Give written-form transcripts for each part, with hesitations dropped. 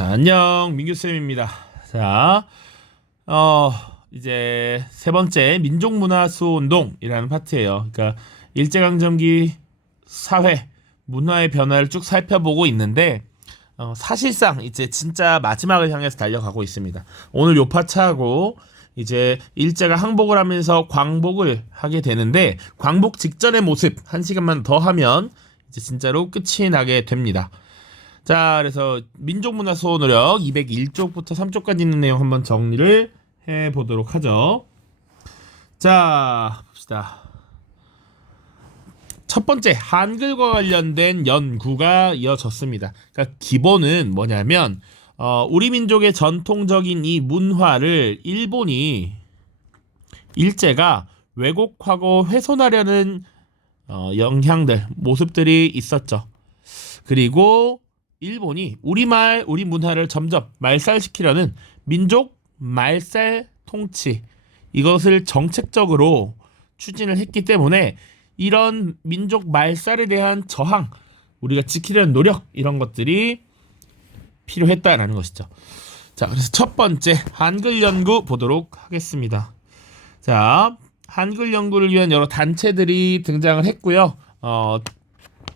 자, 안녕, 민규쌤입니다. 자, 이제 세 번째 민족문화수호운동이라는 파트예요. 그러니까 일제강점기 사회, 문화의 변화를 쭉 살펴보고 있는데, 사실상 이제 진짜 마지막을 향해서 달려가고 있습니다. 오늘 요 파트하고 이제 일제가 항복을 하면서 광복을 하게 되는데, 광복 직전의 모습 한 시간만 더 하면 이제 진짜로 끝이 나게 됩니다. 자, 그래서 민족문화 수호 노력 201쪽부터 3쪽까지 있는 내용 한번 정리를 해보도록 하죠. 자, 봅시다. 첫 번째, 한글과 관련된 연구가 이어졌습니다. 그러니까 기본은 뭐냐면 우리 민족의 전통적인 이 문화를 일제가 왜곡하고 훼손하려는 영향들, 모습들이 있었죠. 그리고 일본이 우리말, 우리 문화를 점점 말살시키려는 민족 말살 통치, 이것을 정책적으로 추진을 했기 때문에 이런 민족 말살에 대한 저항, 우리가 지키려는 노력, 이런 것들이 필요했다라는 것이죠. 자, 그래서 첫 번째 한글 연구 보도록 하겠습니다. 자, 한글 연구를 위한 여러 단체들이 등장을 했고요.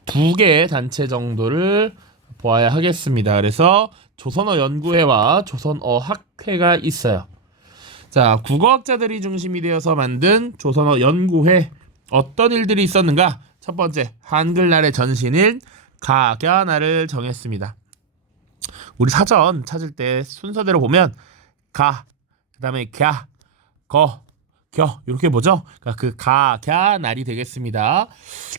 두 개의 단체 정도를 보아야 하겠습니다. 그래서 조선어 연구회와 조선어 학회가 있어요. 자, 국어학자들이 중심이 되어서 만든 조선어 연구회, 어떤 일들이 있었는가? 첫 번째, 한글날의 전신인 가갸날을 정했습니다. 우리 사전 찾을 때 순서대로 보면 가, 그 다음에 갸, 거, 겨, 이렇게 보죠. 그러니까 그 가갸날이 되겠습니다.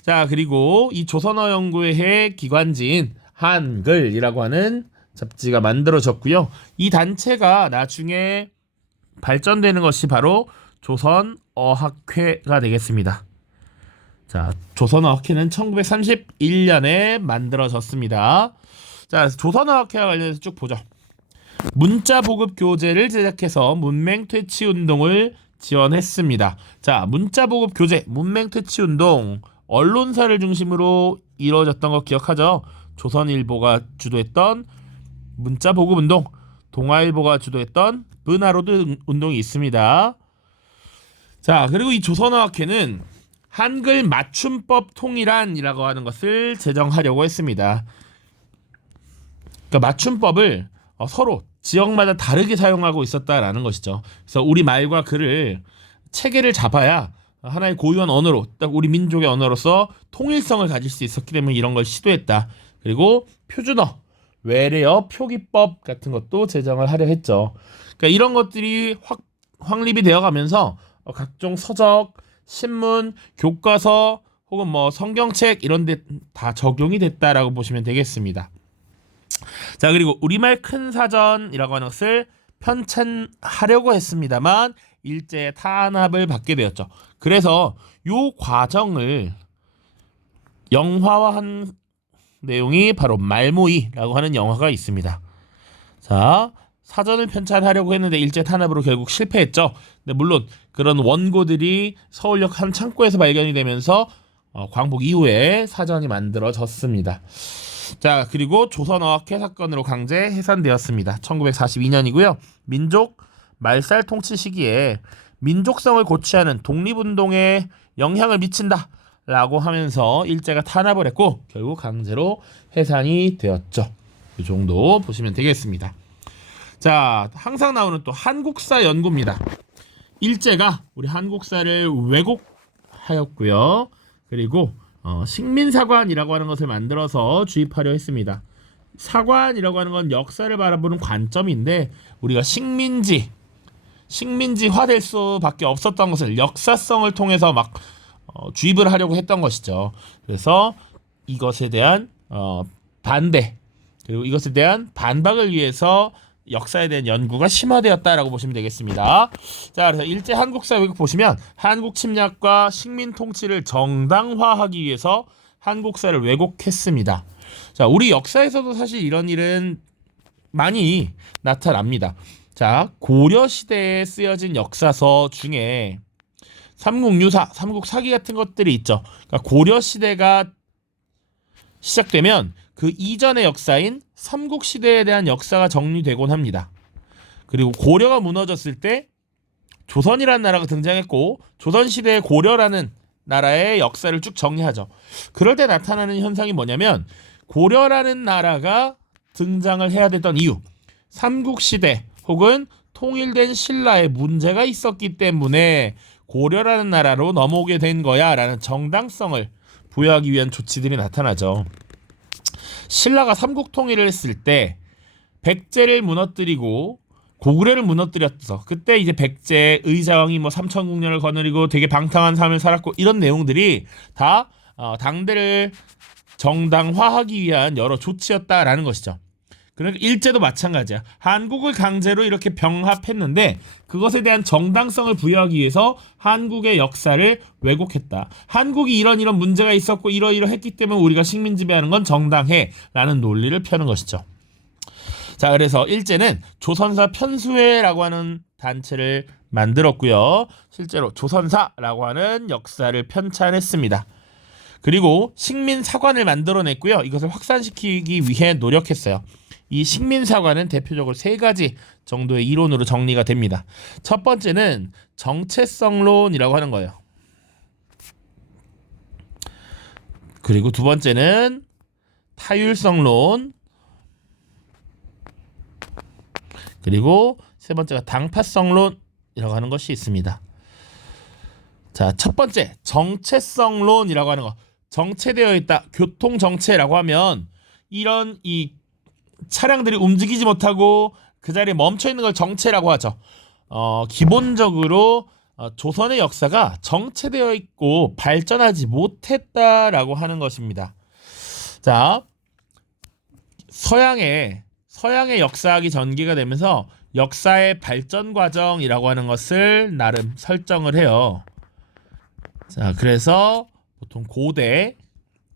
자, 그리고 이 조선어 연구회의 기관지인 한글이라고 하는 잡지가 만들어졌고요. 이 단체가 나중에 발전되는 것이 바로 조선어학회가 되겠습니다. 자, 조선어학회는 1931년에 만들어졌습니다. 자, 조선어학회와 관련해서 쭉 보죠. 문자 보급 교재를 제작해서 문맹 퇴치 운동을 지원했습니다. 자, 문자 보급 교재, 문맹 퇴치 운동, 언론사를 중심으로 이루어졌던 거 기억하죠? 조선일보가 주도했던 문자 보급 운동, 동아일보가 주도했던 문화로드 운동이 있습니다. 자, 그리고 이 조선어학회는 한글 맞춤법 통일안이라고 하는 것을 제정하려고 했습니다. 그러니까 맞춤법을 서로 지역마다 다르게 사용하고 있었다라는 것이죠. 그래서 우리 말과 글을 체계를 잡아야 하나의 고유한 언어로, 딱 우리 민족의 언어로서 통일성을 가질 수 있었기 때문에 이런 걸 시도했다. 그리고 표준어, 외래어 표기법 같은 것도 제정을 하려 했죠. 그러니까 이런 것들이 확립이 되어가면서 각종 서적, 신문, 교과서 혹은 뭐 성경책 이런 데 다 적용이 됐다라고 보시면 되겠습니다. 자, 그리고 우리말 큰 사전이라고 하는 것을 편찬하려고 했습니다만 일제 탄압을 받게 되었죠. 그래서 이 과정을 영화화한 내용이 바로 말모이라고 하는 영화가 있습니다. 자, 사전을 편찬하려고 했는데 일제 탄압으로 결국 실패했죠. 근데 물론 그런 원고들이 서울역 한 창고에서 발견이 되면서 광복 이후에 사전이 만들어졌습니다. 자, 그리고 조선어학회 사건으로 강제 해산되었습니다. 1942년이고요. 민족 말살 통치 시기에 민족성을 고취하는 독립운동에 영향을 미친다 라고 하면서 일제가 탄압을 했고 결국 강제로 해산이 되었죠. 이 정도 보시면 되겠습니다. 자, 항상 나오는 또 한국사 연구입니다. 일제가 우리 한국사를 왜곡하였고요. 그리고 식민사관이라고 하는 것을 만들어서 주입하려 했습니다. 사관이라고 하는 건 역사를 바라보는 관점인데 우리가 식민지화될 수밖에 없었던 것을 역사성을 통해서 막 주입을 하려고 했던 것이죠. 그래서 이것에 대한 반대, 그리고 이것에 대한 반박을 위해서 역사에 대한 연구가 심화되었다라고 보시면 되겠습니다. 자, 그래서 일제 한국사 왜곡 보시면 한국 침략과 식민 통치를 정당화하기 위해서 한국사를 왜곡했습니다. 자, 우리 역사에서도 사실 이런 일은 많이 나타납니다. 자, 고려 시대에 쓰여진 역사서 중에 삼국유사, 삼국사기 같은 것들이 있죠. 그러니까 고려 시대가 시작되면 그 이전의 역사인 삼국시대에 대한 역사가 정리되곤 합니다. 그리고 고려가 무너졌을 때 조선이라는 나라가 등장했고 조선시대의 고려라는 나라의 역사를 쭉 정리하죠. 그럴 때 나타나는 현상이 뭐냐면 고려라는 나라가 등장을 해야 됐던 이유, 삼국시대 혹은 통일된 신라에 문제가 있었기 때문에 고려라는 나라로 넘어오게 된 거야 라는 정당성을 부여하기 위한 조치들이 나타나죠. 신라가 삼국 통일을 했을 때 백제를 무너뜨리고 고구려를 무너뜨렸어. 그때 이제 백제 의자왕이 뭐 삼천국년을 거느리고 되게 방탕한 삶을 살았고 이런 내용들이 다 당대를 정당화하기 위한 여러 조치였다라는 것이죠. 그러니까 일제도 마찬가지야. 한국을 강제로 이렇게 병합했는데 그것에 대한 정당성을 부여하기 위해서 한국의 역사를 왜곡했다. 한국이 이런 문제가 있었고 이러이러했기 때문에 우리가 식민 지배하는 건 정당해 라는 논리를 펴는 것이죠. 자, 그래서 일제는 조선사 편수회라고 하는 단체를 만들었고요. 실제로 조선사라고 하는 역사를 편찬했습니다. 그리고 식민사관을 만들어냈고요. 이것을 확산시키기 위해 노력했어요. 이 식민사관은 대표적으로 3가지 정도의 이론으로 정리가 됩니다. 첫 번째는 정체성론이라고 하는 거예요. 그리고 두 번째는 타율성론, 그리고 세 번째가 당파성론이라고 하는 것이 있습니다. 자, 첫 번째 정체성론이라고 하는 거. 정체되어 있다. 교통정체라고 하면 이런 이 차량들이 움직이지 못하고 그 자리에 멈춰 있는 걸 정체라고 하죠. 기본적으로 조선의 역사가 정체되어 있고 발전하지 못했다라고 하는 것입니다. 자, 서양의 역사학이 전개가 되면서 역사의 발전 과정이라고 하는 것을 나름 설정을 해요. 자, 그래서 보통 고대,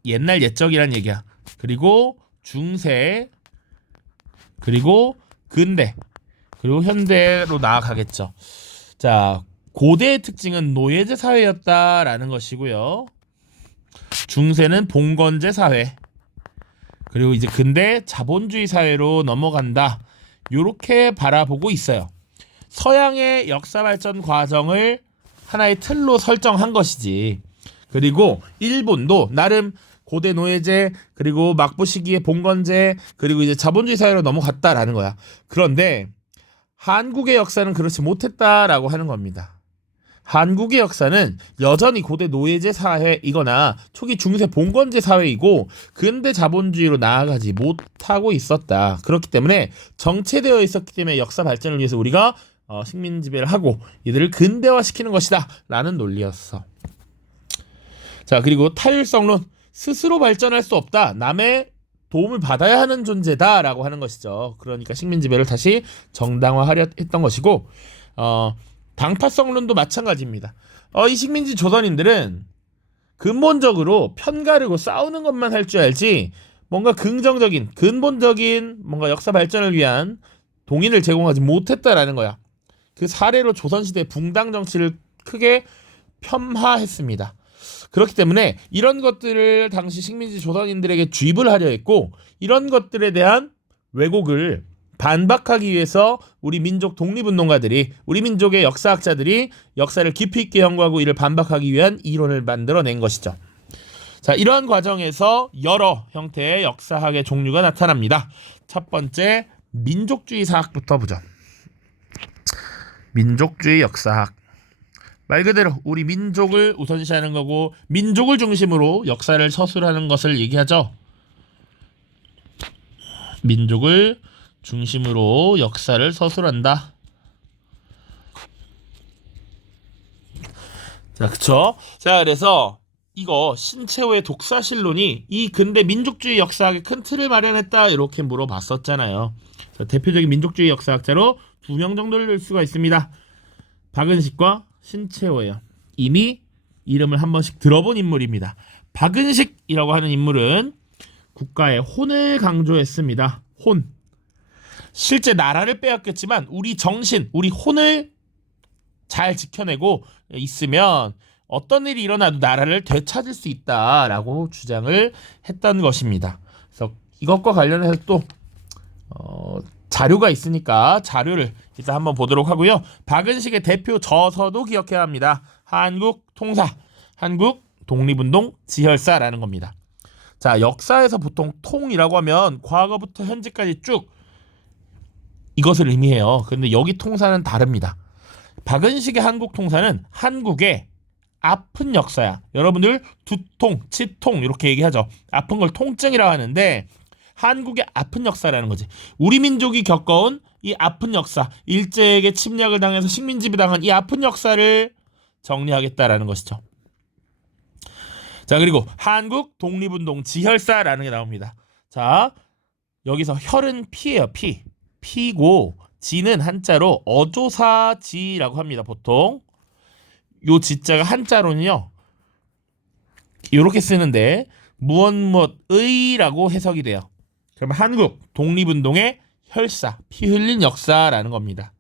옛날 옛적이란 얘기야. 그리고 중세, 그리고 근대, 그리고 현대로 나아가겠죠. 자, 고대의 특징은 노예제 사회였다라는 것이고요. 중세는 봉건제 사회, 그리고 이제 근대 자본주의 사회로 넘어간다. 이렇게 바라보고 있어요. 서양의 역사 발전 과정을 하나의 틀로 설정한 것이지. 그리고 일본도 나름 고대 노예제, 그리고 막부 시기의 봉건제, 그리고 이제 자본주의 사회로 넘어갔다라는 거야. 그런데 한국의 역사는 그렇지 못했다라고 하는 겁니다. 한국의 역사는 여전히 고대 노예제 사회이거나 초기 중세 봉건제 사회이고 근대 자본주의로 나아가지 못하고 있었다. 그렇기 때문에 정체되어 있었기 때문에 역사 발전을 위해서 우리가 식민 지배를 하고 이들을 근대화시키는 것이다 라는 논리였어. 자, 그리고 타율성론, 스스로 발전할 수 없다. 남의 도움을 받아야 하는 존재다 라고 하는 것이죠. 그러니까 식민 지배를 다시 정당화하려 했던 것이고, 당파성론도 마찬가지입니다. 이 식민지 조선인들은 근본적으로 편가르고 싸우는 것만 할 줄 알지 뭔가 긍정적인 근본적인 뭔가 역사 발전을 위한 동인을 제공하지 못했다라는 거야. 그 사례로 조선시대 붕당 정치를 크게 폄하했습니다. 그렇기 때문에 이런 것들을 당시 식민지 조선인들에게 주입을 하려 했고, 이런 것들에 대한 왜곡을 반박하기 위해서 우리 민족 독립운동가들이, 우리 민족의 역사학자들이 역사를 깊이 있게 연구하고 이를 반박하기 위한 이론을 만들어낸 것이죠. 자, 이러한 과정에서 여러 형태의 역사학의 종류가 나타납니다. 첫 번째, 민족주의 사학부터 보죠. 민족주의 역사학. 말 그대로 우리 민족을 우선시하는 거고 민족을 중심으로 역사를 서술하는 것을 얘기하죠. 민족을 중심으로 역사를 서술한다. 자, 그쵸? 자, 그래서 이거 신채호의 독사실론이 이 근대 민족주의 역사학의 큰 틀을 마련했다 이렇게 물어봤었잖아요. 자, 대표적인 민족주의 역사학자로 2명 정도를 들 수가 있습니다. 박은식과 신채호예요. 이미 이름을 한 번씩 들어본 인물입니다. 박은식이라고 하는 인물은 국가의 혼을 강조했습니다. 혼. 실제 나라를 빼앗겼지만 우리 정신, 우리 혼을 잘 지켜내고 있으면 어떤 일이 일어나도 나라를 되찾을 수 있다라고 주장을 했던 것입니다. 그래서 이것과 관련해서 또 자료가 있으니까 자료를 일단 한번 보도록 하고요. 박은식의 대표 저서도 기억해야 합니다. 한국 통사, 한국 독립운동 지혈사라는 겁니다. 자, 역사에서 보통 통이라고 하면 과거부터 현재까지 쭉 이것을 의미해요. 근데 여기 통사는 다릅니다. 박은식의 한국 통사는 한국의 아픈 역사야. 여러분들 두통, 치통 이렇게 얘기하죠. 아픈 걸 통증이라고 하는데 한국의 아픈 역사라는 거지. 우리 민족이 겪어온 이 아픈 역사, 일제에게 침략을 당해서 식민지배 당한 이 아픈 역사를 정리하겠다라는 것이죠. 자, 그리고 한국 독립운동 지혈사라는 게 나옵니다. 자, 여기서 혈은 피예요. 피고 지는 한자로 어조사지라고 합니다. 보통 요 지자가 한자로는요 이렇게 쓰는데 무엇무엇의라고 해석이 돼요. 그러면 한국 독립운동의 혈사, 피 흘린 역사라는 겁니다.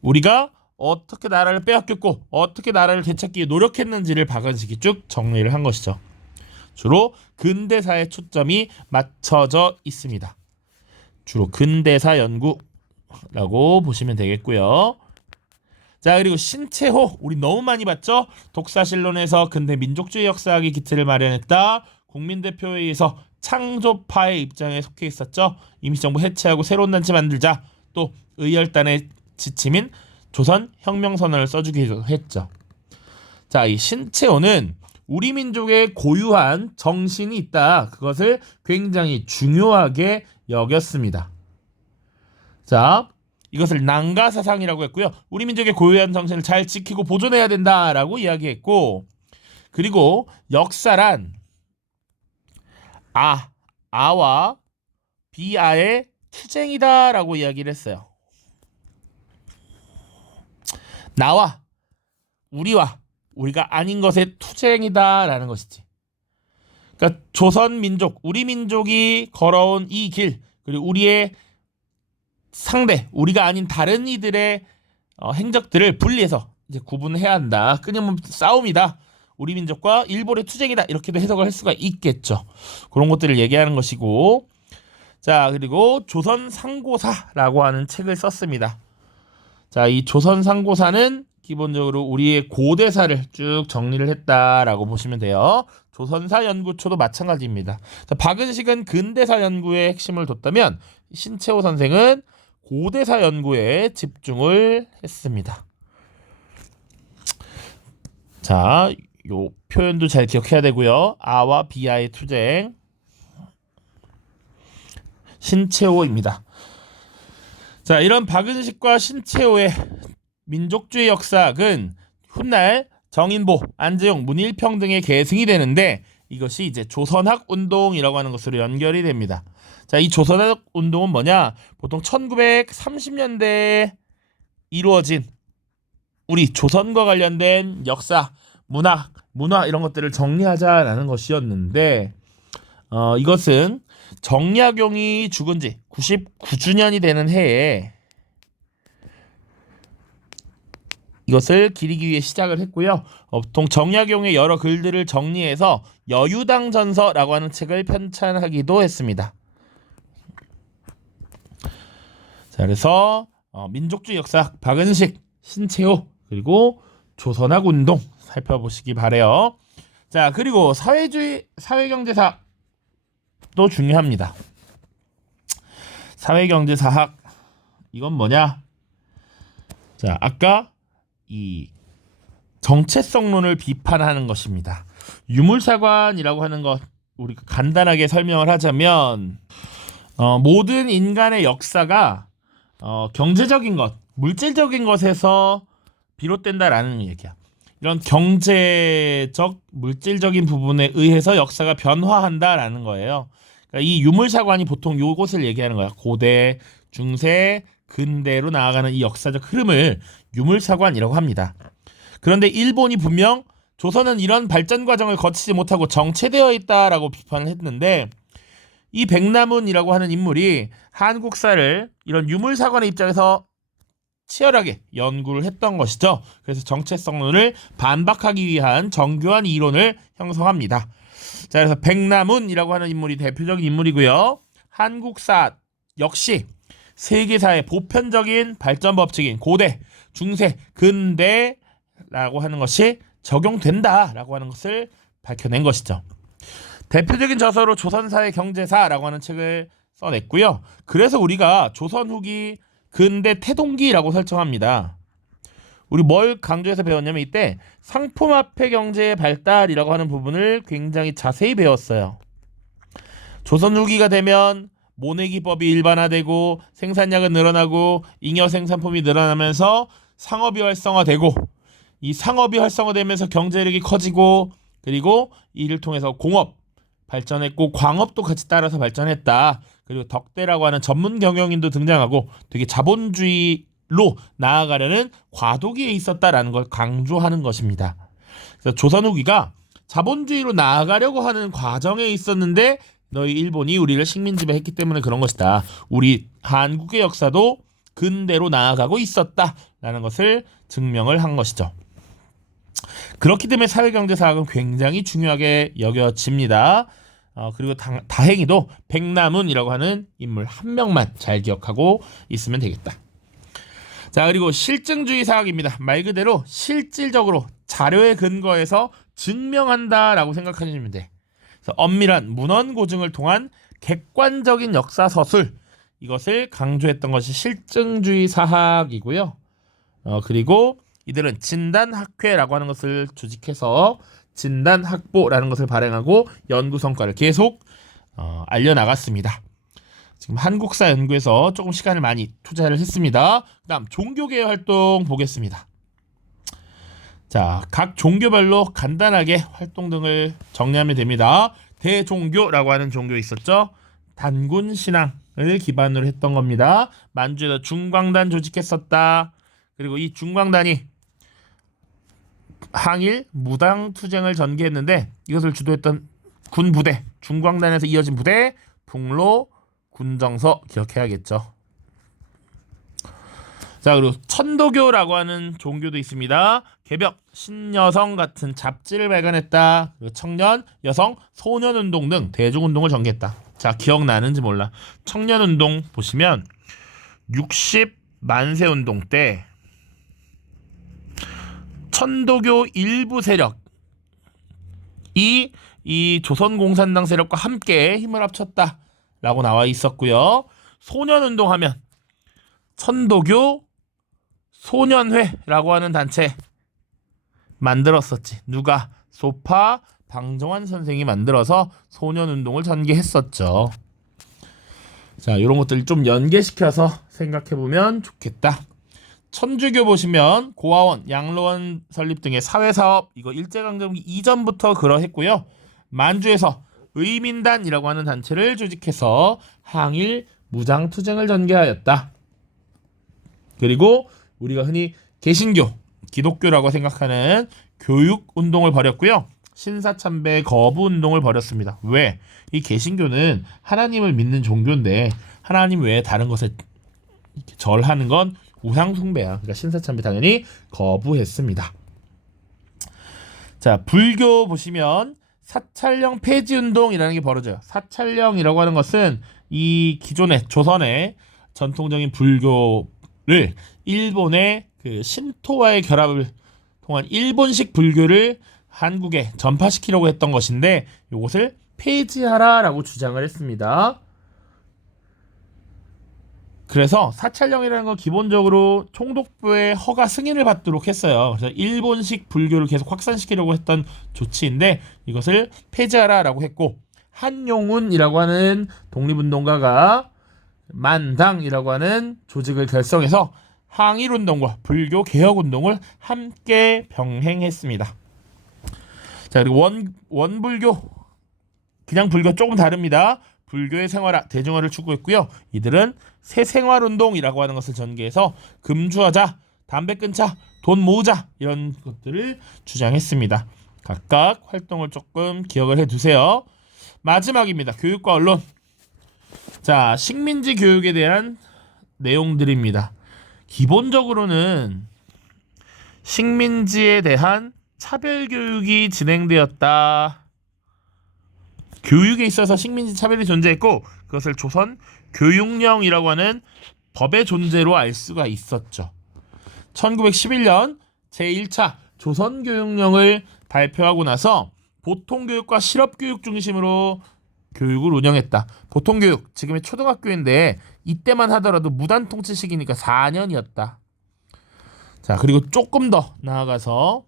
우리가 어떻게 나라를 빼앗겼고 어떻게 나라를 되찾기 위해 노력했는지를 박은식이 쭉 정리를 한 것이죠. 주로 근대사에 초점이 맞춰져 있습니다. 주로 근대사 연구라고 보시면 되겠고요. 자, 그리고 신채호, 우리 너무 많이 봤죠? 독사실론에서 근대 민족주의 역사학의 기틀을 마련했다. 국민대표회의에서 창조파의 입장에 속해 있었죠. 임시정부 해체하고 새로운 단체 만들자. 또 의열단의 지침인 조선혁명선언을 써주기도 했죠. 자, 이 신채호는 우리 민족의 고유한 정신이 있다. 그것을 굉장히 중요하게 여겼습니다. 자, 이것을 난가사상이라고 했고요. 우리 민족의 고유한 정신을 잘 지키고 보존해야 된다라고 이야기했고, 그리고 역사란 아와 비아의 투쟁이다라고 이야기를 했어요. 나와 우리와 우리가 아닌 것의 투쟁이다라는 것이지. 그러니까 조선 민족, 우리 민족이 걸어온 이 길, 그리고 우리의 상대, 우리가 아닌 다른 이들의 행적들을 분리해서 이제 구분해야 한다. 끊임없는 싸움이다. 우리 민족과 일본의 투쟁이다. 이렇게도 해석을 할 수가 있겠죠. 그런 것들을 얘기하는 것이고, 자, 그리고 조선 상고사라고 하는 책을 썼습니다. 자, 이 조선 상고사는 기본적으로 우리의 고대사를 쭉 정리를 했다라고 보시면 돼요. 조선사 연구초도 마찬가지입니다. 자, 박은식은 근대사 연구에 핵심을 뒀다면 신채호 선생은 고대사 연구에 집중을 했습니다. 자, 요 표현도 잘 기억해야 되고요. 아와 비아의 투쟁, 신채호입니다. 자, 이런 박은식과 신채호의 민족주의 역사학은 훗날 정인보, 안재용, 문일평 등의 계승이 되는데 이것이 이제 조선학 운동이라고 하는 것으로 연결이 됩니다. 자, 이 조선학 운동은 뭐냐? 보통 1930년대에 이루어진 우리 조선과 관련된 역사, 문화 이런 것들을 정리하자라는 것이었는데 이것은 정약용이 죽은 지 99주년이 되는 해에 이것을 기리기 위해 시작을 했고요. 보통 정약용의 여러 글들을 정리해서 여유당전서라고 하는 책을 편찬하기도 했습니다. 자, 그래서 민족주의 역사 박은식, 신채호, 그리고 조선학 운동 살펴보시기 바래요. 자, 그리고 사회경제사도 중요합니다. 사회경제사학, 이건 뭐냐? 자, 아까 이 정체성론을 비판하는 것입니다. 유물사관이라고 하는 것, 우리가 간단하게 설명을 하자면 모든 인간의 역사가 경제적인 것, 물질적인 것에서 비롯된다라는 얘기야. 이런 경제적, 물질적인 부분에 의해서 역사가 변화한다라는 거예요. 그러니까 이 유물사관이 보통 이것을 얘기하는 거야. 고대, 중세, 근대로 나아가는 이 역사적 흐름을 유물사관이라고 합니다. 그런데 일본이 분명 조선은 이런 발전 과정을 거치지 못하고 정체되어 있다라고 비판을 했는데 이 백남훈이라고 하는 인물이 한국사를 이런 유물사관의 입장에서 치열하게 연구를 했던 것이죠. 그래서 정체성론을 반박하기 위한 정교한 이론을 형성합니다. 자, 그래서 백남훈이라고 하는 인물이 대표적인 인물이고요. 한국사 역시 세계사의 보편적인 발전 법칙인 고대, 중세, 근대라고 하는 것이 적용된다라고 하는 것을 밝혀낸 것이죠. 대표적인 저서로 조선사의 경제사라고 하는 책을 써냈고요. 그래서 우리가 조선 후기 근대 태동기라고 설정합니다. 우리 뭘 강조해서 배웠냐면 이때 상품화폐 경제의 발달이라고 하는 부분을 굉장히 자세히 배웠어요. 조선 후기가 되면 모내기법이 일반화되고 생산량은 늘어나고 잉여 생산품이 늘어나면서 상업이 활성화되고 이 상업이 활성화되면서 경제력이 커지고 그리고 이를 통해서 공업 발전했고 광업도 같이 따라서 발전했다. 그리고 덕대라고 하는 전문 경영인도 등장하고 되게 자본주의로 나아가려는 과도기에 있었다라는 걸 강조하는 것입니다. 그래서 조선 후기가 자본주의로 나아가려고 하는 과정에 있었는데 너희 일본이 우리를 식민지배했기 때문에 그런 것이다. 우리 한국의 역사도 근대로 나아가고 있었다라는 것을 증명을 한 것이죠. 그렇기 때문에 사회경제사학은 굉장히 중요하게 여겨집니다. 그리고 다행히도 백남훈이라고 하는 인물 한 명만 잘 기억하고 있으면 되겠다. 자, 그리고 실증주의 사학입니다. 말 그대로 실질적으로 자료에 근거해서 증명한다라고 생각하시면 돼. 그래서 엄밀한 문헌 고증을 통한 객관적인 역사 서술, 이것을 강조했던 것이 실증주의 사학이고요. 그리고 이들은 진단학회라고 하는 것을 조직해서 진단학보라는 것을 발행하고 연구 성과를 계속 알려나갔습니다. 지금 한국사 연구에서 조금 시간을 많이 투자를 했습니다. 그다음 종교계의 활동 보겠습니다. 자, 각 종교별로 간단하게 활동 등을 정리하면 됩니다. 대종교라고 하는 종교 있었죠. 단군 신앙을 기반으로 했던 겁니다. 만주에서 중광단 조직했었다. 그리고 이 중광단이 항일 무당 투쟁을 전개했는데 이것을 주도했던 군 부대, 중광단에서 이어진 부대 북로 군정서 기억해야겠죠. 자, 그리고 천도교라고 하는 종교도 있습니다. 개벽, 신여성 같은 잡지를 발간했다. 그리고 청년, 여성, 소년운동 등 대중운동을 전개했다. 자, 기억나는지 몰라. 청년운동 보시면 60만세 운동 때 천도교 일부 세력이 이 조선공산당 세력과 함께 힘을 합쳤다라고 나와 있었고요. 소년운동하면 천도교 소년회라고 하는 단체 만들었었지. 누가? 소파 방정환 선생이 만들어서 소년운동을 전개했었죠. 자, 이런 것들 좀 연계시켜서 생각해보면 좋겠다. 천주교 보시면 고아원, 양로원 설립 등의 사회사업, 이거 일제강점기 이전부터 그러했고요. 만주에서 의민단이라고 하는 단체를 조직해서 항일 무장투쟁을 전개하였다. 그리고 우리가 흔히 개신교, 기독교라고 생각하는 교육운동을 벌였고요. 신사참배 거부운동을 벌였습니다. 왜? 이 개신교는 하나님을 믿는 종교인데 하나님 외에 다른 것에 절하는 건 우상숭배야. 그러니까 신사참배 당연히 거부했습니다. 자, 불교 보시면 사찰령 폐지운동이라는 게 벌어져요. 사찰령이라고 하는 것은 이 기존의 조선의 전통적인 불교를 일본의 그 신토와의 결합을 통한 일본식 불교를 한국에 전파시키려고 했던 것인데 이것을 폐지하라라고 주장을 했습니다. 그래서 사찰령이라는 건 기본적으로 총독부의 허가 승인을 받도록 했어요. 그래서 일본식 불교를 계속 확산시키려고 했던 조치인데 이것을 폐지하라라고 했고, 한용운이라고 하는 독립운동가가 만당이라고 하는 조직을 결성해서 항일운동과 불교 개혁운동을 함께 병행했습니다. 자, 그리고 원불교, 그냥 불교 조금 다릅니다. 불교의 생활화, 대중화를 추구했고요. 이들은 새생활운동이라고 하는 것을 전개해서 금주하자, 담배 끊자, 돈 모으자 이런 것들을 주장했습니다. 각각 활동을 조금 기억을 해두세요. 마지막입니다. 교육과 언론. 자, 식민지 교육에 대한 내용들입니다. 기본적으로는 식민지에 대한 차별교육이 진행되었다. 교육에 있어서 식민지 차별이 존재했고 그것을 조선 교육령이라고 하는 법의 존재로 알 수가 있었죠. 1911년 제1차 조선교육령을 발표하고 나서 보통교육과 실업교육 중심으로 교육을 운영했다. 보통교육, 지금의 초등학교인데 이때만 하더라도 무단통치 시기니까 4년이었다. 자, 그리고 조금 더 나아가서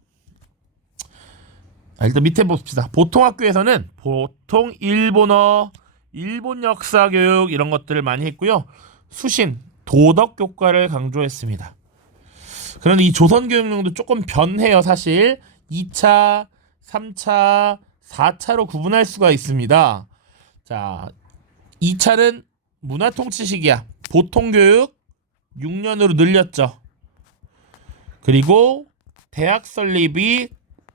일단 밑에 봅시다. 보통학교에서는 보통 일본어, 일본 역사 교육 이런 것들을 많이 했고요. 수신, 도덕 교과를 강조했습니다. 그런데 이 조선교육령도 조금 변해요. 사실 2차, 3차, 4차로 구분할 수가 있습니다. 자, 2차는 문화통치 시기야. 보통교육 6년으로 늘렸죠. 그리고 대학 설립이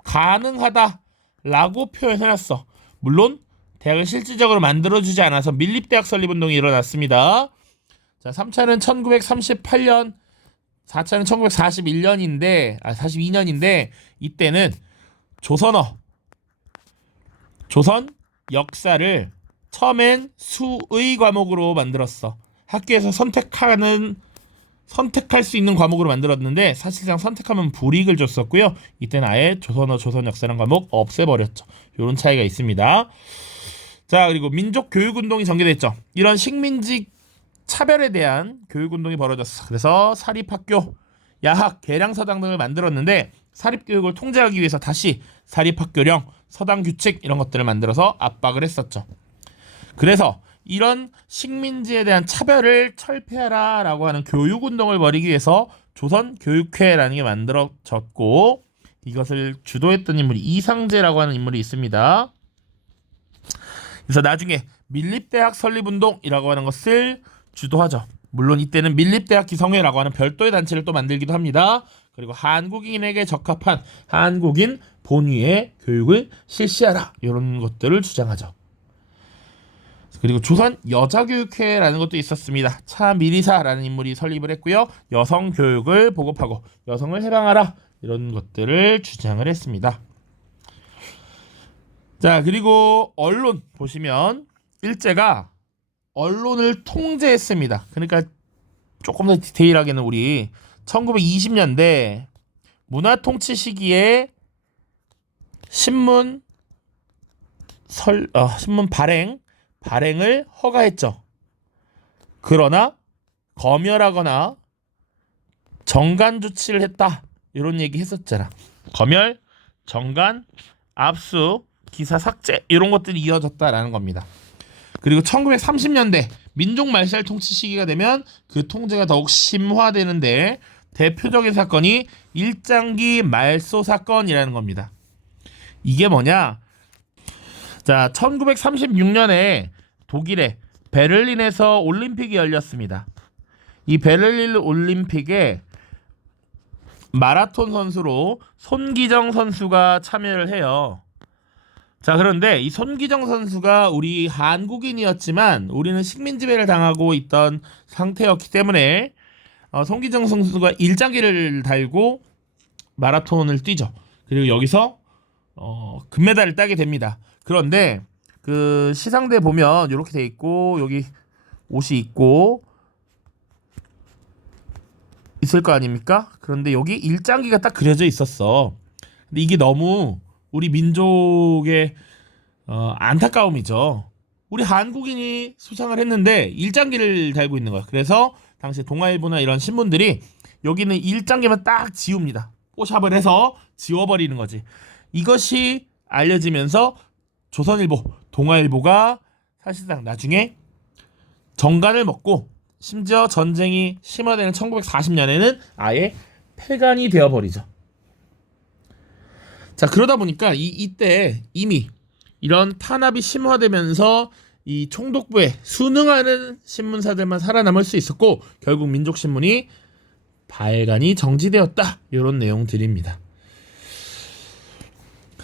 가능하다라고 표현해놨어. 물론 대학을 실질적으로 만들어주지 않아서 밀립대학 설립운동이 일어났습니다. 자, 3차는 1938년, 4차는 1941년인데 42년인데 이때는 조선 역사를 처음엔 수의 과목으로 만들었어. 학교에서 선택할 수 있는 과목으로 만들었는데 사실상 선택하면 불이익을 줬었고요. 이때는 아예 조선 역사라는 과목 없애버렸죠. 이런 차이가 있습니다. 자, 그리고 민족 교육운동이 전개됐죠. 이런 식민지 차별에 대한 교육운동이 벌어졌어. 그래서 사립학교, 야학, 계량서당 등을 만들었는데 사립교육을 통제하기 위해서 다시 사립학교령, 서당규칙 이런 것들을 만들어서 압박을 했었죠. 그래서 이런 식민지에 대한 차별을 철폐하라 라고 하는 교육운동을 벌이기 위해서 조선교육회라는 게 만들어졌고 이것을 주도했던 인물이 이상제라고 하는 인물이 있습니다. 그래서 나중에 밀립대학 설립운동이라고 하는 것을 주도하죠. 물론 이때는 밀립대학 기성회라고 하는 별도의 단체를 또 만들기도 합니다. 그리고 한국인에게 적합한 한국인 본위의 교육을 실시하라 이런 것들을 주장하죠. 그리고 조선 여자교육회라는 것도 있었습니다. 차미리사라는 인물이 설립을 했고요. 여성 교육을 보급하고 여성을 해방하라 이런 것들을 주장을 했습니다. 자, 그리고 언론 보시면 일제가 언론을 통제했습니다. 그러니까 조금 더 디테일하게는 우리 1920년대 문화통치 시기에 신문 발행을 허가했죠. 그러나 검열하거나 정간 조치를 했다 이런 얘기 했었잖아. 검열, 정간, 압수, 기사 삭제 이런 것들이 이어졌다라는 겁니다. 그리고 1930년대 민족 말살 통치 시기가 되면 그 통제가 더욱 심화되는데 대표적인 사건이 일장기 말소 사건이라는 겁니다. 이게 뭐냐? 자, 1936년에 독일의 베를린에서 올림픽이 열렸습니다. 이 베를린 올림픽에 마라톤 선수로 손기정 선수가 참여를 해요. 자, 그런데 이 손기정 선수가 우리 한국인이었지만 우리는 식민지배를 당하고 있던 상태였기 때문에 손기정 선수가 일장기를 달고 마라톤을 뛰죠. 그리고 여기서 금메달을 따게 됩니다. 그런데 그 시상대 보면 이렇게 돼 있고 여기 옷이 있고 있을 거 아닙니까? 그런데 여기 일장기가 딱 그려져 있었어. 근데 이게 너무 우리 민족의 안타까움이죠. 우리 한국인이 수상을 했는데 일장기를 달고 있는 거야. 그래서 당시 동아일보나 이런 신문들이 여기는 일장기만 딱 지웁니다. 포샵을 해서 지워버리는 거지. 이것이 알려지면서 조선일보, 동아일보가 사실상 나중에 정간을 먹고 심지어 전쟁이 심화되는 1940년에는 아예 폐간이 되어버리죠. 자, 그러다 보니까 이때 이미 이런 탄압이 심화되면서 이 총독부에 순응하는 신문사들만 살아남을 수 있었고 결국 민족신문이 발간이 정지되었다. 이런 내용들입니다.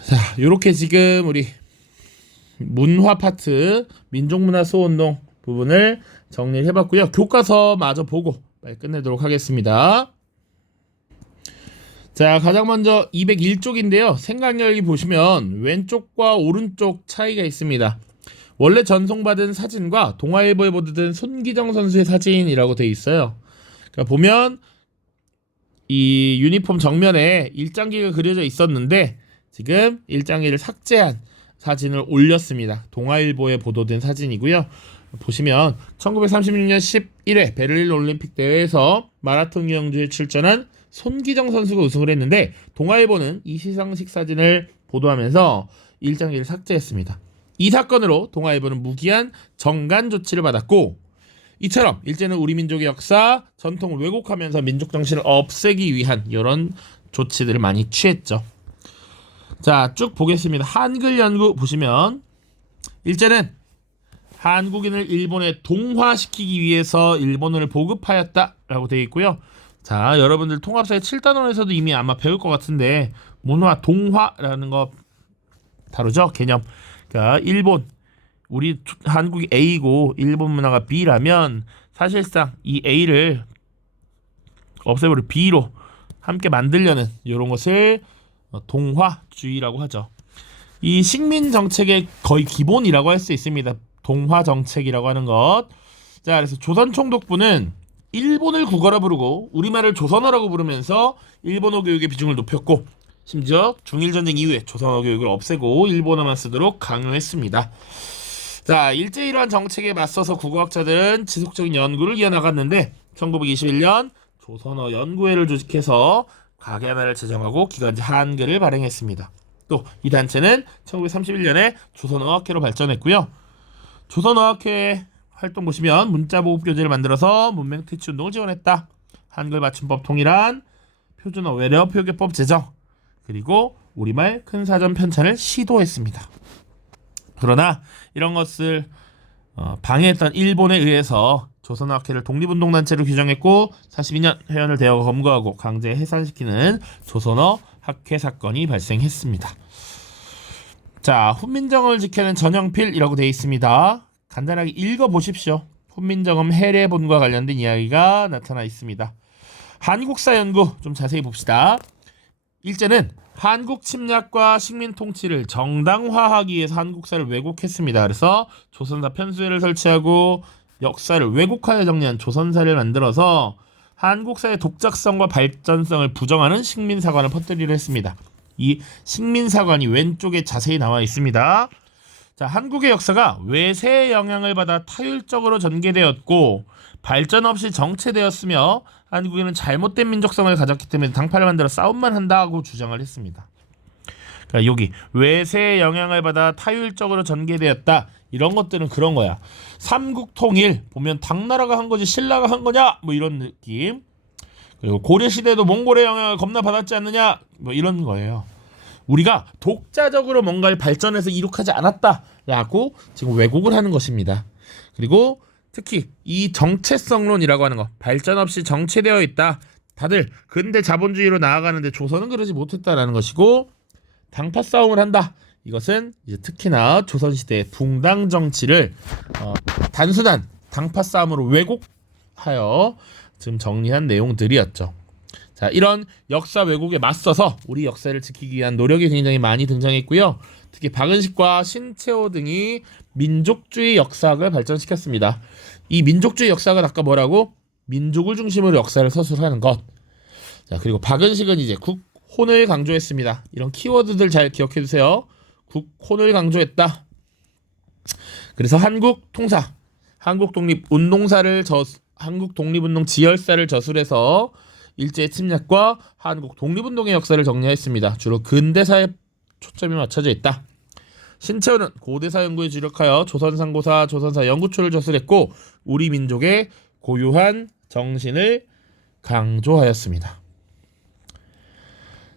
자, 이렇게 지금 우리 문화 파트 민족문화 수호운동 부분을 정리를 해봤고요. 교과서 마저 보고 빨리 끝내도록 하겠습니다. 자, 가장 먼저 201쪽인데요. 생각열기 보시면 왼쪽과 오른쪽 차이가 있습니다. 원래 전송받은 사진과 동아일보에 보도된 손기정 선수의 사진이라고 돼 있어요. 그러니까 보면 이 유니폼 정면에 일장기가 그려져 있었는데 지금 일장기를 삭제한 사진을 올렸습니다. 동아일보에 보도된 사진이고요. 보시면 1936년 11회 베를린 올림픽 대회에서 마라톤 경주에 출전한 손기정 선수가 우승을 했는데 동아일보는 이 시상식 사진을 보도하면서 일장기를 삭제했습니다. 이 사건으로 동아일보는 무기한 정간 조치를 받았고 이처럼 일제는 우리 민족의 역사, 전통을 왜곡하면서 민족 정신을 없애기 위한 이런 조치들을 많이 취했죠. 자, 쭉 보겠습니다. 한글 연구 보시면 일제는 한국인을 일본에 동화시키기 위해서 일본어를 보급하였다라고 되어 있고요. 자, 여러분들 통합사의 7단원에서도 이미 아마 배울 것 같은데 문화 동화라는 거 다루죠? 개념. 그러니까 일본, 우리 한국이 A고 일본 문화가 B라면 사실상 이 A를 없애버리고 B로 함께 만들려는 이런 것을 동화주의라고 하죠. 이 식민 정책의 거의 기본이라고 할 수 있습니다. 동화 정책이라고 하는 것. 자, 그래서 조선 총독부는 일본을 국어라 부르고 우리말을 조선어라고 부르면서 일본어 교육의 비중을 높였고 심지어 중일전쟁 이후에 조선어 교육을 없애고 일본어만 쓰도록 강요했습니다. 자, 일제 이러한 정책에 맞서서 국어학자들은 지속적인 연구를 이어나갔는데 1921년 조선어 연구회를 조직해서 가계하나를 제정하고 기간제 한글을 발행했습니다. 또 이 단체는 1931년에 조선어학회로 발전했고요. 조선어학회 활동 보시면 문자보급교재를 만들어서 문맹퇴치 운동을 지원했다. 한글 맞춤법 통일한, 표준어 외래어 표기법 제정, 그리고 우리말 큰사전 편찬을 시도했습니다. 그러나 이런 것을 방해했던 일본에 의해서 조선어학회를 독립운동단체로 규정했고 42년 회원을 대거 검거하고 강제 해산시키는 조선어 학회 사건이 발생했습니다. 자, 훈민정음을 지켜낸 전형필이라고 되어 있습니다. 간단하게 읽어보십시오. 훈민정음 해례본과 관련된 이야기가 나타나 있습니다. 한국사 연구 좀 자세히 봅시다. 일제는 한국 침략과 식민 통치를 정당화하기 위해서 한국사를 왜곡했습니다. 그래서 조선사 편수회를 설치하고 역사를 왜곡하여 정리한 조선사를 만들어서 한국사의 독작성과 발전성을 부정하는 식민사관을 퍼뜨리려 했습니다. 이 식민사관이 왼쪽에 자세히 나와 있습니다. 자, 한국의 역사가 외세의 영향을 받아 타율적으로 전개되었고 발전 없이 정체되었으며 한국인은 잘못된 민족성을 가졌기 때문에 당파를 만들어 싸움만 한다고 주장을 했습니다. 그러니까 여기 외세의 영향을 받아 타율적으로 전개되었다. 이런 것들은 그런 거야. 삼국통일 보면 당나라가 한 거지 신라가 한 거냐? 뭐 이런 느낌. 그리고 고려시대도 몽골의 영향을 겁나 받았지 않느냐? 뭐 이런 거예요. 우리가 독자적으로 뭔가를 발전해서 이룩하지 않았다라고 지금 왜곡을 하는 것입니다. 그리고 특히 이 정체성론이라고 하는 거, 발전 없이 정체되어 있다. 다들 근대 자본주의로 나아가는데 조선은 그러지 못했다라는 것이고 당파 싸움을 한다. 이것은 이제 특히나 조선시대의 붕당 정치를 단순한 당파 싸움으로 왜곡하여 지금 정리한 내용들이었죠. 자, 이런 역사 왜곡에 맞서서 우리 역사를 지키기 위한 노력이 굉장히 많이 등장했고요. 특히 박은식과 신채호 등이 민족주의 역사학을 발전시켰습니다. 이 민족주의 역사학은 아까 뭐라고? 민족을 중심으로 역사를 서술하는 것. 자, 그리고 박은식은 이제 국혼을 강조했습니다. 이런 키워드들 잘 기억해 두세요. 국혼을 강조했다. 그래서 한국 통사, 한국 독립운동 지열사를 저술해서 일제의 침략과 한국 독립운동의 역사를 정리했습니다. 주로 근대사에 초점이 맞춰져 있다. 신채호는 고대사 연구에 주력하여 조선상고사, 조선사 연구초를 저술했고 우리 민족의 고유한 정신을 강조하였습니다.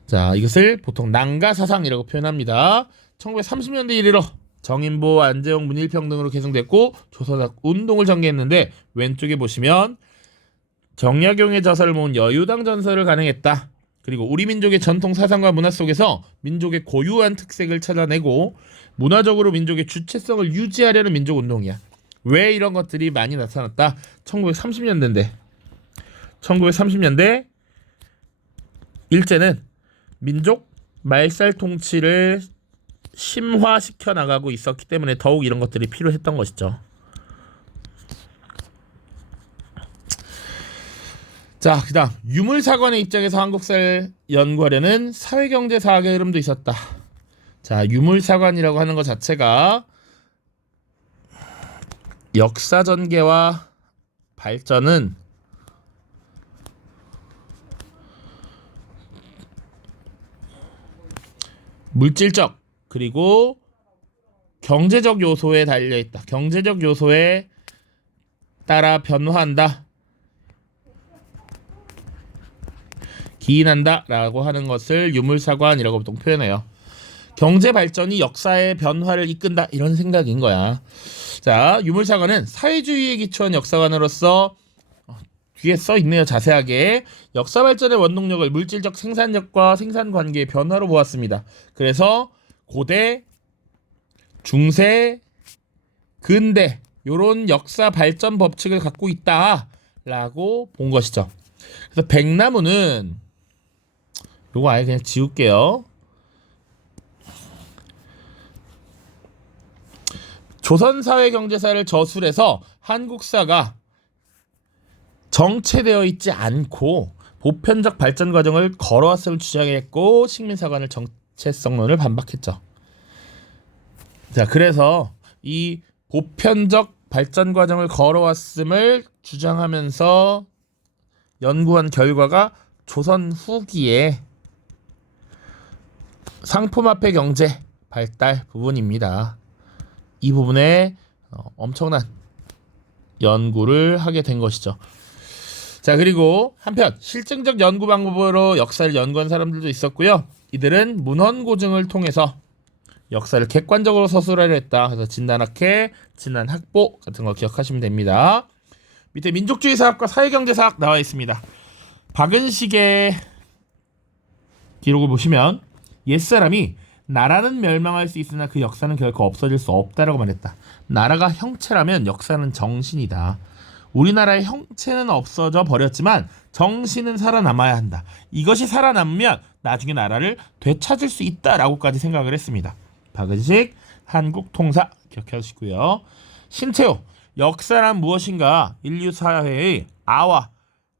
자, 이것을 보통 난가사상이라고 표현합니다. 1930년대 이르러 정인보, 안재홍, 문일평 등으로 개성됐고 조선학 운동을 전개했는데 왼쪽에 보시면 정약용의 저서를 모은 여유당 전서를 간행했다. 그리고 우리 민족의 전통 사상과 문화 속에서 민족의 고유한 특색을 찾아내고 문화적으로 민족의 주체성을 유지하려는 민족운동이야. 왜 이런 것들이 많이 나타났다? 1930년대 일제는 민족 말살 통치를 심화시켜 나가고 있었기 때문에 더욱 이런 것들이 필요했던 것이죠. 자, 그다음 유물사관의 입장에서 한국사를 연구하려는 사회경제사학의 흐름도 있었다. 자, 유물사관이라고 하는 것 자체가 역사 전개와 발전은 물질적 그리고 경제적 요소에 달려 있다. 경제적 요소에 따라 변화한다. 기인한다 라고 하는 것을 유물사관이라고 보통 표현해요. 경제 발전이 역사의 변화를 이끈다 이런 생각인 거야. 자, 유물사관은 사회주의에 기초한 역사관으로서 뒤에 써 있네요. 자세하게 역사 발전의 원동력을 물질적 생산력과 생산 관계의 변화로 보았습니다. 그래서 고대, 중세, 근대 요런 역사 발전 법칙을 갖고 있다라고 본 것이죠. 그래서 백나무는 요거 아예 그냥 지울게요. 조선사회경제사를 저술해서 한국사가 정체되어 있지 않고 보편적 발전 과정을 걸어왔음을 주장했고 식민사관을 정체성론을 반박했죠. 자, 그래서 이 보편적 발전 과정을 걸어왔음을 주장하면서 연구한 결과가 조선 후기에 상품화폐 경제 발달 부분입니다. 이 부분에 엄청난 연구를 하게 된 것이죠. 자, 그리고 한편 실증적 연구 방법으로 역사를 연구한 사람들도 있었고요. 이들은 문헌고증을 통해서 역사를 객관적으로 서술하려 했다. 그래서 진단학회, 진단학보 같은 거 기억하시면 됩니다. 밑에 민족주의 사학과 사회경제 사학 나와 있습니다. 박은식의 기록을 보시면 옛사람이 나라는 멸망할 수 있으나 그 역사는 결코 없어질 수 없다라고 말했다. 나라가 형체라면 역사는 정신이다. 우리나라의 형체는 없어져 버렸지만 정신은 살아남아야 한다. 이것이 살아남으면 나중에 나라를 되찾을 수 있다라고까지 생각을 했습니다. 박은식 한국통사 기억해 주시고요. 신채호 역사란 무엇인가 인류 사회의 아와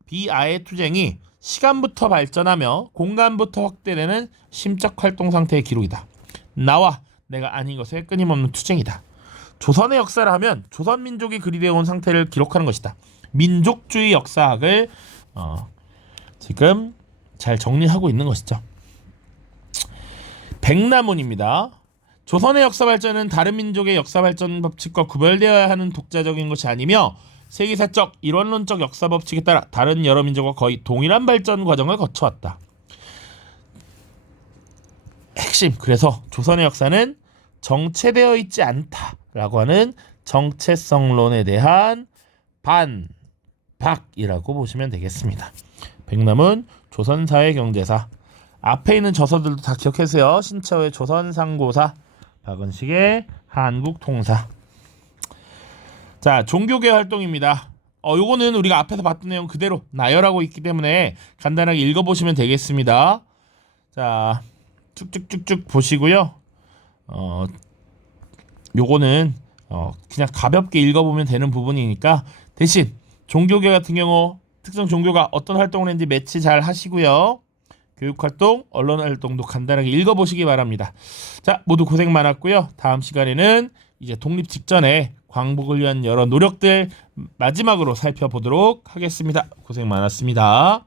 비아의 투쟁이 시간부터 발전하며 공간부터 확대되는 심적 활동 상태의 기록이다. 나와 내가 아닌 것의 끊임없는 투쟁이다. 조선의 역사를 하면 조선 민족이 그리되어 온 상태를 기록하는 것이다. 민족주의 역사학을 지금 잘 정리하고 있는 것이죠. 백남훈입니다. 조선의 역사 발전은 다른 민족의 역사 발전 법칙과 구별되어야 하는 독자적인 것이 아니며 세계사적, 이론론적 역사 법칙에 따라 다른 여러 민족과 거의 동일한 발전 과정을 거쳐왔다. 핵심, 그래서 조선의 역사는 정체되어 있지 않다라고 하는 정체성론에 대한 반박이라고 보시면 되겠습니다. 백남은 조선사회경제사, 앞에 있는 저서들도 다 기억하세요. 신채호의 조선상고사, 박은식의 한국통사. 자, 종교계 활동입니다. 요거는 우리가 앞에서 봤던 내용 그대로 나열하고 있기 때문에 간단하게 읽어보시면 되겠습니다. 자, 쭉쭉쭉쭉 보시고요. 요거는 그냥 가볍게 읽어보면 되는 부분이니까 대신 종교계 같은 경우 특정 종교가 어떤 활동을 했는지 매치 잘 하시고요. 교육활동, 언론활동도 간단하게 읽어보시기 바랍니다. 자, 모두 고생 많았고요. 다음 시간에는 이제 독립 직전에 광복을 위한 여러 노력들 마지막으로 살펴보도록 하겠습니다. 고생 많았습니다.